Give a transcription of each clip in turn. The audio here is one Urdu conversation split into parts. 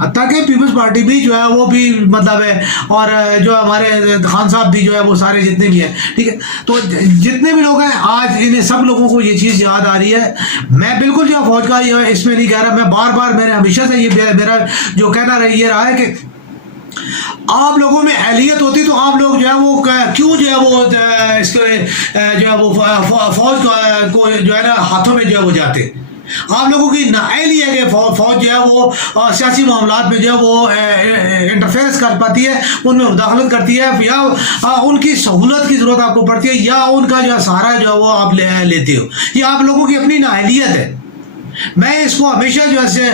حتیٰ کہ پیپلز پارٹی بھی جو ہے وہ بھی مطلب ہے، اور جو ہمارے خان صاحب بھی جو ہے وہ سارے جتنے بھی ہیں، ٹھیک ہے، تو جتنے بھی لوگ ہیں آج انہیں سب لوگوں کو یہ چیز یاد آ رہی ہے. میں بالکل جو فوج کا یہ اس میں نہیں کہہ رہا، میں بار بار میں نے ہمیشہ سے یہ میرا جو کہنا یہ رہا ہے کہ آپ لوگوں میں اہلیت ہوتی تو آپ لوگ جو ہے وہ کیوں جو ہے وہ اس کے جو ہے وہ فوج کو جو ہے نا ہاتھوں میں جو ہے وہ جاتے. آپ لوگوں کی نااہلی ہے کہ فوج جو ہے وہ سیاسی معاملات میں جو ہے وہ انٹرفیئرنس کر پاتی ہے، ان میں مداخلت کرتی ہے، یا ان کی سہولت کی ضرورت آپ کو پڑتی ہے، یا ان کا جو سہارا جو ہے وہ آپ لیتے ہو. یہ آپ لوگوں کی اپنی نااہلیت ہے. میں اس کو ہمیشہ جو ہے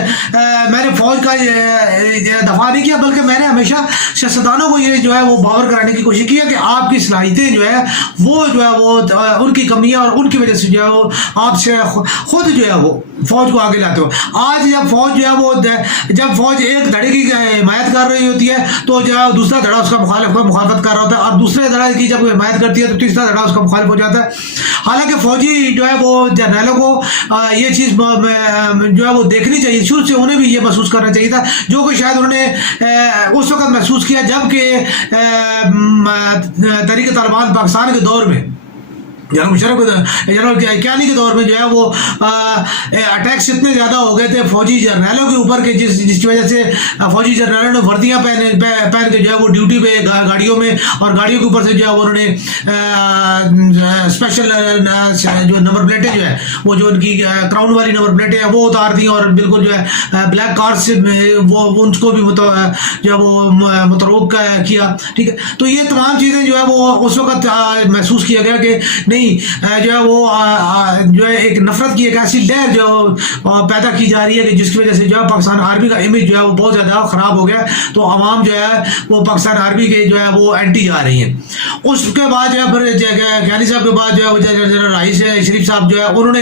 میں نے فوج کا دفاع نہیں کیا، بلکہ میں نے ہمیشہ سیاستدانوں کو یہ جو ہے وہ باور کرانے کی کوشش کی ہے کہ آپ کی صلاحیتیں جو ہے وہ ان کی کمیاں اور ان کی وجہ سے جو ہے وہ آپ سے خود جو ہے وہ فوج کو آگے لاتے ہو. آج جب فوج جو ہے وہ جب فوج ایک دھڑے کی حمایت کر رہی ہوتی ہے تو جو ہے دوسرا دھڑا اس کا مخالفت کر رہا ہوتا ہے، اور دوسرے دھڑے کی جب حمایت کرتی ہے تو تیسرا دھڑا اس کا مخالف ہو جاتا ہے. حالانکہ فوجی جو ہے وہ جرنیلوں کو یہ چیز جو ہے وہ دیکھنی چاہیے، شروع سے انہیں بھی یہ محسوس کرنا چاہیے تھا، جو کہ شاید انہوں نے اس وقت محسوس کیا جب کہ تحریک طالبان پاکستان کے دور میں، جنرل مشرف جنرل کیانی کے دور میں جو ہے وہ اٹیکس اتنے زیادہ ہو گئے تھے فوجی جرنیلوں کے اوپر کہ جس کی وجہ سے فوجی جرنیلوں نے وردیاں پہن کے جو ہے وہ ڈیوٹی پہ گاڑیوں میں، اور گاڑیوں کے اوپر سے جو ہے انہوں نے اسپیشل جو نمبر پلیٹیں جو ہے وہ جو ان کی کراؤن والی نمبر پلیٹیں ہیں وہ اتار دیں، اور بالکل جو ہے بلیک کار سے وہ ان کو بھی جو ہے وہ متروک کیا. ٹھیک ہے، تو یہ تمام چیزیں جو ہے وہ اس وقت محسوس کیا گیا کہ نہیں جو ہے وہ جو ہے ایک نفرت کی ایک ایسی لہر جو پیدا کی جا رہی ہے کہ جس کی وجہ سے جو ہے پاکستان آرمی کا امیج جو ہے وہ بہت زیادہ خراب ہو گیا، تو عوام جو ہے وہ پاکستان آرمی کے جو ہے وہ اینٹی جا رہی ہیں. اس کے بعد جو ہے پھر کیانی صاحب کے بعد جو ہے وہ جنرل راہیل شریف صاحب جو ہے انہوں نے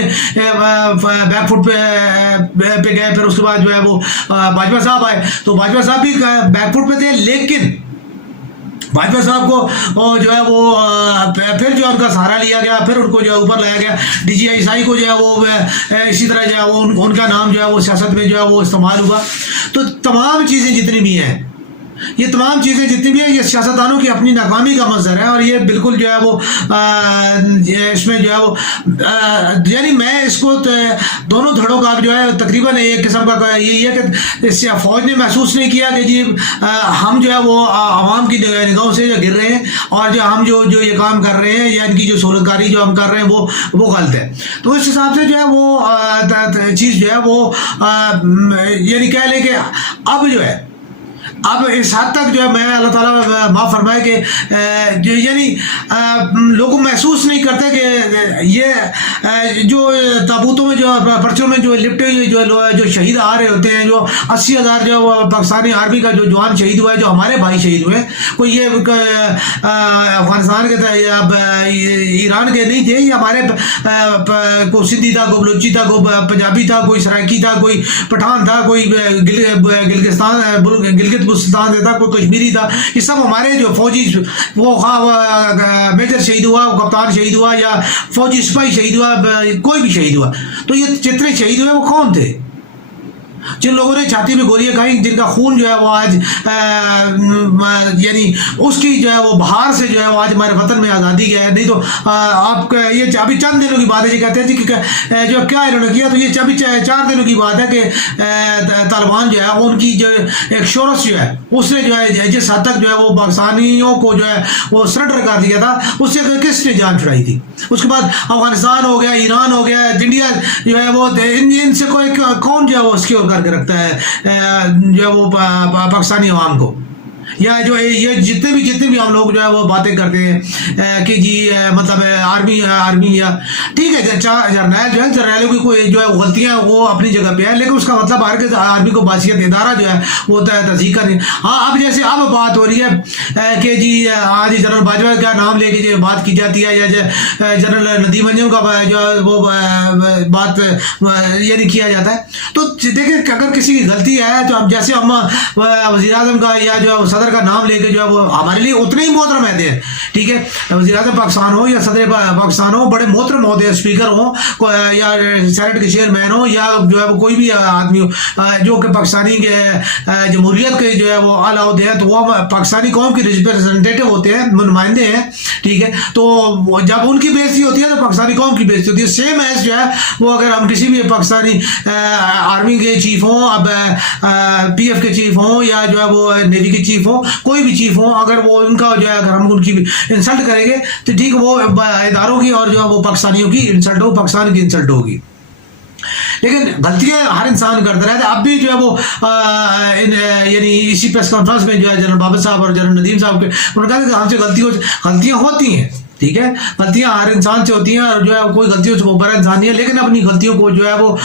بیک فٹ پہ گئے. پھر اس کے بعد جو ہے وہ باجوہ صاحب آئے، تو باجوہ صاحب بھی بیک فٹ پہ تھے، لیکن باجوہ صاحب کو جو ہے وہ پھر جو ان کا سہارا لیا گیا، پھر ان کو جو ہے اوپر لایا گیا. ڈی جی آئی کو جو ہے وہ اسی طرح جو ہے وہ ان کا نام جو ہے وہ سیاست میں جو ہے وہ استعمال ہوا. تو تمام چیزیں جتنی بھی ہیں، یہ تمام چیزیں جتنی بھی ہیں، یہ سیاستدانوں کی اپنی ناکامی کا منظر ہے. اور یہ بالکل جو ہے وہ اس میں جو ہے وہ یعنی میں اس کو دونوں دھڑوں کا جو ہے تقریباً ایک قسم کا یہی ہے کہ فوج نے محسوس نہیں کیا کہ جی ہم جو ہے وہ عوام کی نگاہوں سے جو گر رہے ہیں، اور جو ہم جو یہ کام کر رہے ہیں یا ان کی جو سہولت کاری جو ہم کر رہے ہیں وہ غلط ہے. تو اس حساب سے جو ہے وہ چیز جو ہے وہ یعنی کہہ لیں کہ اب جو ہے اب اس حد تک جو ہے میں اللہ تعالیٰ معاف فرمائے کہ یعنی لوگ محسوس نہیں کرتے کہ یہ جو تابوتوں میں جو پرچوں میں جو لپٹے ہوئے جو شہید آ رہے ہوتے ہیں، جو 80,000 جو پاکستانی آرمی کا جو جوان شہید ہوا ہے، جو ہمارے بھائی شہید ہوئے ہیں، کوئی یہ افغانستان کے تھے یا ایران کے نہیں تھے، یہ ہمارے کوئی سندھی تھا، کوئی بلوچی تھا، کوئی پنجابی تھا، کوئی سرائکی تھا، کوئی پٹھان تھا، کوئی گلگت بلتستان سے تھا، کوئی کشمیری تھا. یہ سب ہمارے جو فوجی وہ میجر شہید ہوا، کپتان شہید ہوا، یا فوجی سپاہی شہید ہوا، کوئی بھی شہید ہوا، تو یہ جتنے شہید ہوئے وہ کون تھے؟ جن لوگوں نے چھاتی میں گولیاں کھائیں، جن کا خون جو ہے وہ آج یعنی اس کی جو ہے وہ بہار سے جو ہے وہ آج ہمارے وطن میں آزادی ہے. نہیں تو آپ یہ ابھی چند دنوں کی بات ہے، جی کہتے ہیں جی جو کیا انہوں نے کیا، تو یہ ابھی 4 دنوں کی بات ہے کہ طالبان جو ہے ان کی جو ایک شورش جو ہے اس نے جو ہے جس حد تک جو ہے وہ پاکستانیوں کو جو ہے وہ سرنڈر کر دیا تھا، اس سے کس نے جان چھڑائی تھی. اس کے بعد افغانستان ہو گیا، ایران ہو گیا، انڈیا جو ہے وہ ان سے کوئی کون جو ہے وہ سکیور کر کے رکھتا ہے جو ہے وہ پاکستانی عوام کو. یا جو یہ جتنے بھی ہم لوگ جو ہے وہ باتیں کرتے ہیں کہ جی مطلب آرمی یا ٹھیک ہے جرنیل جو ہے جرنیلوں کی کوئی جو ہے غلطیاں وہ اپنی جگہ پہ ہیں، لیکن اس کا مطلب آرمی کو بحیثیت ادارہ جو ہے وہ تصدیق کریں. ہاں اب جیسے اب بات ہو رہی ہے کہ جی آج جنرل باجوہ کا نام لے کے جو بات کی جاتی ہے، یا جنرل ندیم انجم کا جو ہے وہ بات یعنی کیا جاتا ہے. تو دیکھیں اگر کسی کی غلطی ہے تو ہم جیسے ہم وزیر اعظم کا یا جو صدر صدر کا نام لے کے جو ہے وہ ہمارے لیے اتنے ہی محترم عہدے ہیں. ٹھیک ہے, وزیر اعظم پاکستان ہو یا صدر پاکستان ہو, بڑے محترم عہدے, اسپیکر ہوں یا سینٹ کے چیئرمین ہوں یا جو ہے وہ کوئی بھی آدمی ہو جو کہ پاکستانی کے جمہوریت کے جو ہے وہ اعلیٰ عہدے ہیں, تو وہ پاکستانی قوم کی ریپرزنٹیٹیو ہوتے ہیں, نمائندے ہیں. ٹھیک ہے, تو جب ان کی بےعزتی ہوتی ہے تو پاکستانی قوم کی بےعزتی ہوتی ہے. سیم ایز جو ہے وہ اگر ہم کسی بھی پاکستانی آرمی کے چیف ہوں, اب پی ایف کے چیف ہوں یا جو ہے وہ نیوی کے چیف ہوں, کوئی بھی چیف ہوں, اگر وہ ان کا جو ہے اگر ہم ان کی انسلٹ کریں گے تو ٹھیک وہ اداروں کی اور جو ہے وہ پاکستانیوں کی انسلٹ ہو, پاکستان کی انسلٹ ہوگی. لیکن غلطیاں ہر انسان کرتا رہتا ہے. اب بھی جو ہے وہ یعنی اسی پریس کانفرنس میں جو ہے جنرل بابر صاحب اور جنرل ندیم صاحب کے انہوں نے کہا کہ ہم سے غلطیاں ہوتی ہیں. ٹھیک ہے, غلطیاں ہر انسان سے ہوتی ہیں اور جو ہے کوئی غلطیوں سے مبرا انسان نہیں ہے, لیکن اپنی غلطیوں کو جو ہے وہ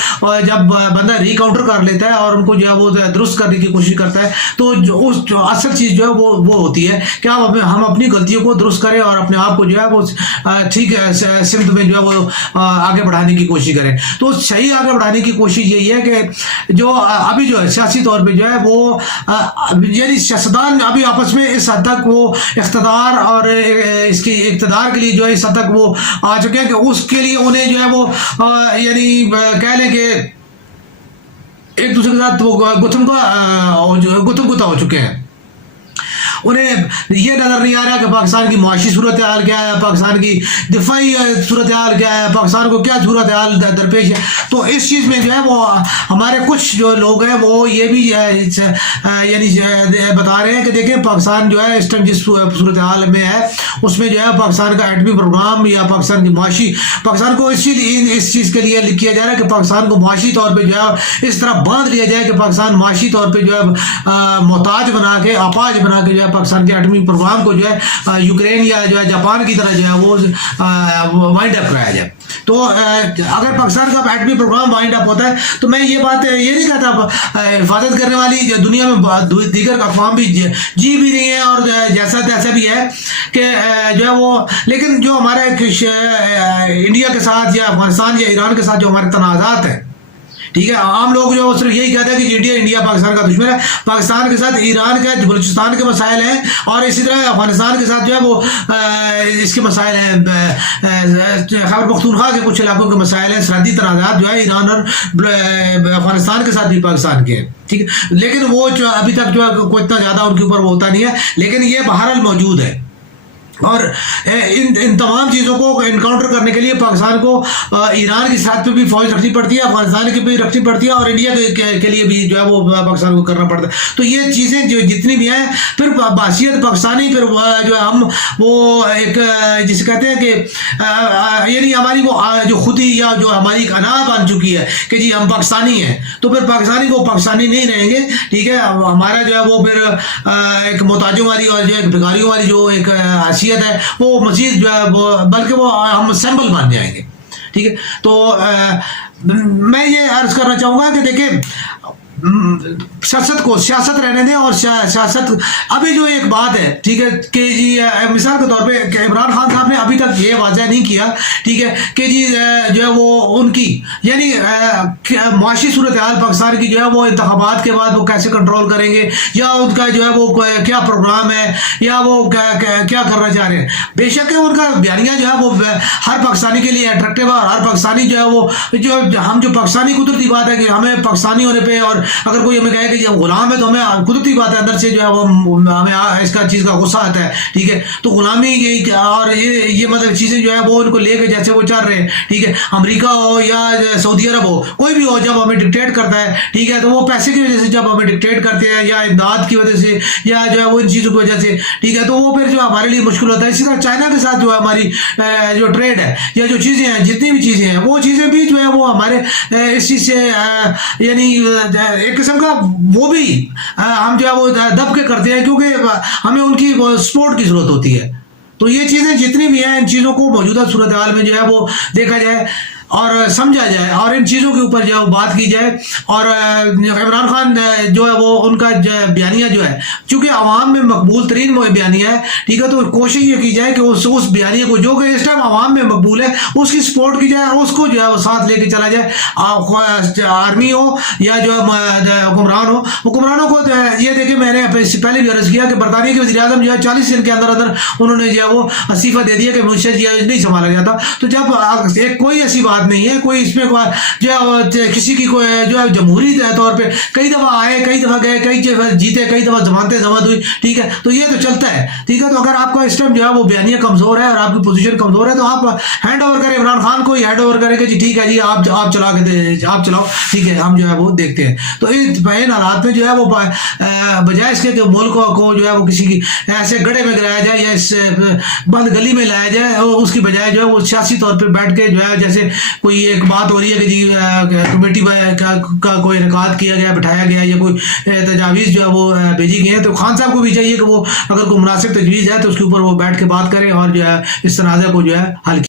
جب بندہ ریکاؤنٹر کر لیتا ہے اور ان کو جو ہے وہ درست کرنے کی کوشش کرتا ہے تو جو اصل چیز جو ہے وہ ہوتی ہے کہ ہم اپنی غلطیوں کو درست کریں اور اپنے آپ کو جو ہے وہ ٹھیک سمت میں جو ہے وہ آگے بڑھانے کی کوشش کریں. تو صحیح آگے بڑھانے کی کوشش یہی ہے کہ جو ابھی جو ہے سیاسی طور پہ جو ہے وہ یعنی سیاستدان ابھی آپس میں اس حد تک وہ اقتدار اور اس کی اقتدار کے لیے جو ہے اس حد تک وہ آ چکے ہیں کہ اس کے لیے انہیں جو ہے وہ یعنی کہہ لیں کہ ایک دوسرے کے ساتھ وہ گتھم گتا ہو چکے ہیں. انہیں یہ نظر نہیں آ رہا کہ پاکستان کی معاشی صورتحال کیا ہے, پاکستان کی دفاعی صورتحال کیا ہے, پاکستان کو کیا صورتحال درپیش ہے. تو اس چیز میں جو ہے وہ ہمارے کچھ جو لوگ ہیں وہ یہ بھی یعنی بتا رہے ہیں کہ دیکھیں پاکستان جو ہے اس ٹائم جس صورتحال میں ہے اس میں جو ہے پاکستان کا ایٹمی پروگرام یا پاکستان کی معاشی, پاکستان کو اس چیز کے لیے کیا جا رہا ہے کہ پاکستان کو معاشی طور پہ جو ہے اس طرح باندھ لیا جائے کہ پاکستان معاشی طور پہ جو ہے محتاج بنا کے, اپاج بنا کے جو ہے پاکستان کے ایٹمی پروگرام کو جو ہے یوکرین یا جو ہے جاپان کی طرح جو ہے وہ وائنڈ اپ کرایا جائے. تو اگر پاکستان کا ایٹمی پروگرام وائنڈ اپ ہوتا ہے تو میں یہ بات یہ نہیں کہتا حفاظت کرنے والی دنیا میں دیگر اقوام بھی جی بھی نہیں ہے اور جیسا تیسا بھی ہے کہ جو ہے وہ, لیکن جو ہمارے انڈیا کے ساتھ یا افغانستان یا ایران کے ساتھ جو ہمارے تنازعات ہیں, ٹھیک ہے, عام لوگ جو صرف یہی کہتے ہیں کہ انڈیا پاکستان کا دشمن ہے. پاکستان کے ساتھ ایران کے بلوچستان کے مسائل ہیں اور اسی طرح افغانستان کے ساتھ جو ہے وہ اس کے مسائل ہیں, خیبر پختونخوا کے کچھ علاقوں کے مسائل ہیں, سرحدی تنازعات جو ہے ایران اور افغانستان کے ساتھ بھی پاکستان کے ہیں. ٹھیک ہے, لیکن وہ جو ابھی تک جو ہے کوئی اتنا زیادہ ان کے اوپر وہ ہوتا نہیں ہے, لیکن یہ بہرحال موجود ہے. اور ان تمام چیزوں کو انکاؤنٹر کرنے کے لیے پاکستان کو ایران کی ساتھ پہ بھی فوج رکھنی پڑتی ہے, افغانستان کی بھی رکھنی پڑتی ہے اور انڈیا کے لیے بھی جو ہے وہ پاکستان کو کرنا پڑتا ہے. تو یہ چیزیں جو جتنی بھی ہیں پھر بحثیت پاکستانی پھر جو ہے ہم وہ ایک جسے کہتے ہیں کہ یعنی ہماری وہ جو خودی یا جو ہماری ایک انا بن چکی ہے کہ جی ہم پاکستانی ہیں, تو پھر پاکستانی کو پاکستانی نہیں رہیں گے. ٹھیک ہے, ہمارا جو ہے وہ پھر ایک محتاجوں والی اور جو ایک بھکاریوں والی جو ایک حیثیت ہے وہ مزید جو ہے وہ بلکہ وہ ہم سمبل بن جائیں گے. ٹھیک ہے, تو میں یہ عرض کرنا چاہوں گا کہ دیکھیں سیاست کو سیاست رہنے دیں اور سیاست ابھی جو ایک بات ہے, ٹھیک ہے, کہ جی مثال کے طور پہ کہ عمران خان صاحب نے ابھی تک یہ واضح نہیں کیا, ٹھیک ہے, کہ جی جو ہے وہ ان کی یعنی معاشی صورتحال پاکستان کی جو ہے وہ انتخابات کے بعد وہ کیسے کنٹرول کریں گے یا ان کا جو ہے وہ کیا پروگرام ہے یا وہ کیا کرنا چاہ رہے ہیں. بے شک ان کا بیانیہ جو ہے وہ ہر پاکستانی کے لیے اٹریکٹیو ہے اور ہر پاکستانی جو ہے وہ جو ہم جو پاکستانی قدرتی بات ہے کہ ہمیں پاکستانی ہونے پہ اور اگر کوئی ہمیں کہے کہ جب غلام ہے تو ہمیں قدرتی بات ہے اندر سے جو ہے وہ ہمیں اس کا چیز کا غصہ آتا ہے. ٹھیک ہے, تو غلامی اور یہ مطلب چیزیں جو ہے وہ ان کو لے کے جیسے وہ چل رہے ہیں. ٹھیک ہے, امریکہ ہو یا سعودی عرب ہو, کوئی بھی ہو, جب ہمیں ڈکٹیٹ کرتا ہے, ٹھیک ہے, تو وہ پیسے کی وجہ سے جب ہمیں ڈکٹیٹ کرتے ہیں یا امداد کی وجہ سے یا جو ہے وہ ان چیزوں کی وجہ سے, ٹھیک ہے, تو وہ پھر جو ہمارے لیے مشکل ہوتا ہے. اسی طرح چائنا کے ساتھ جو ہے ہماری جو ٹریڈ ہے یا جو چیزیں ہیں, جتنی بھی چیزیں ہیں, وہ چیزیں بھی جو ہے وہ ہمارے اس چیز سے یعنی ایک قسم کا وہ بھی ہم جو ہے وہ دب کے کرتے ہیں کیونکہ ہمیں ان کی سپورٹ کی ضرورت ہوتی ہے. تو یہ چیزیں جتنی بھی ہیں ان چیزوں کو موجودہ صورتحال میں جو ہے وہ دیکھا جائے اور سمجھا جائے اور ان چیزوں کے اوپر جو ہے وہ بات کی جائے. اور عمران خان جو ہے وہ ان کا بیانیہ جو ہے چونکہ عوام میں مقبول ترین بیانیہ ہے, ٹھیک ہے, تو کوشش یہ کی جائے کہ اس بیانیہ کو جو کہ اس ٹائم عوام میں مقبول ہے اس کی سپورٹ کی جائے اور اس کو جو ہے وہ ساتھ لے کے چلا جائے. آرمی ہو یا جو حکمران ہو, حکمرانوں کو یہ دیکھیں میں نے اس سے پہلے بھی عرض کیا کہ برطانیہ کے وزیر اعظم جو ہے 40 دن کے اندر اندر انہوں نے جو ہے وہ استعفیٰ دے دیا کہ مجھے نہیں سنبھالا گیا تھا. تو جب کوئی ایسی بات نہیں ہے, کوئی اس میں جو ہے کسی کی کوئی جو ہے جمہوری طور پہ کئی دفعہ آئے, کئی دفعہ گئے, کئی جیتے, کئی دفعہ ضمانتیں ضبط ہوئی, ٹھیک ہے, تو یہ تو چلتا ہے, ٹھیک ہے. تو اگر آپ کا اس ٹائم جو ہے وہ بیانیہ کمزور ہے اور آپ کی پوزیشن کمزور ہے تو آپ ہینڈ اوور کریں, عمران خان کو ہی ہینڈ اوور کریں کہ جی ٹھیک ہے جی آپ چلا کے آپ چلاؤ, ٹھیک ہے, ہم جو ہے وہ دیکھتے ہیں. تو ان حالات میں جو ہے وہ بجائے اس کے کہ ملک کو جو ہے وہ کسی کی ایسے گڑھے میں گرایا جائے یا اس بند گلی میں لایا جائے, اس کی بجائے جو ہے وہ سیاسی طور پہ بیٹھ کے جو ہے جیسے کوئی ایک بات ہو رہی ہے کہ جی کمیٹی کا کوئی انعقاد کیا گیا, بٹھایا گیا, یا کوئی تجاویز جو ہے وہ بھیجی گئی ہے, تو خان صاحب کو بھی چاہیے کہ وہ اگر کوئی مناسب تجویز ہے تو اس کے اوپر وہ بیٹھ کے بات کریں اور جو ہے اس تنازع کو جو ہے حل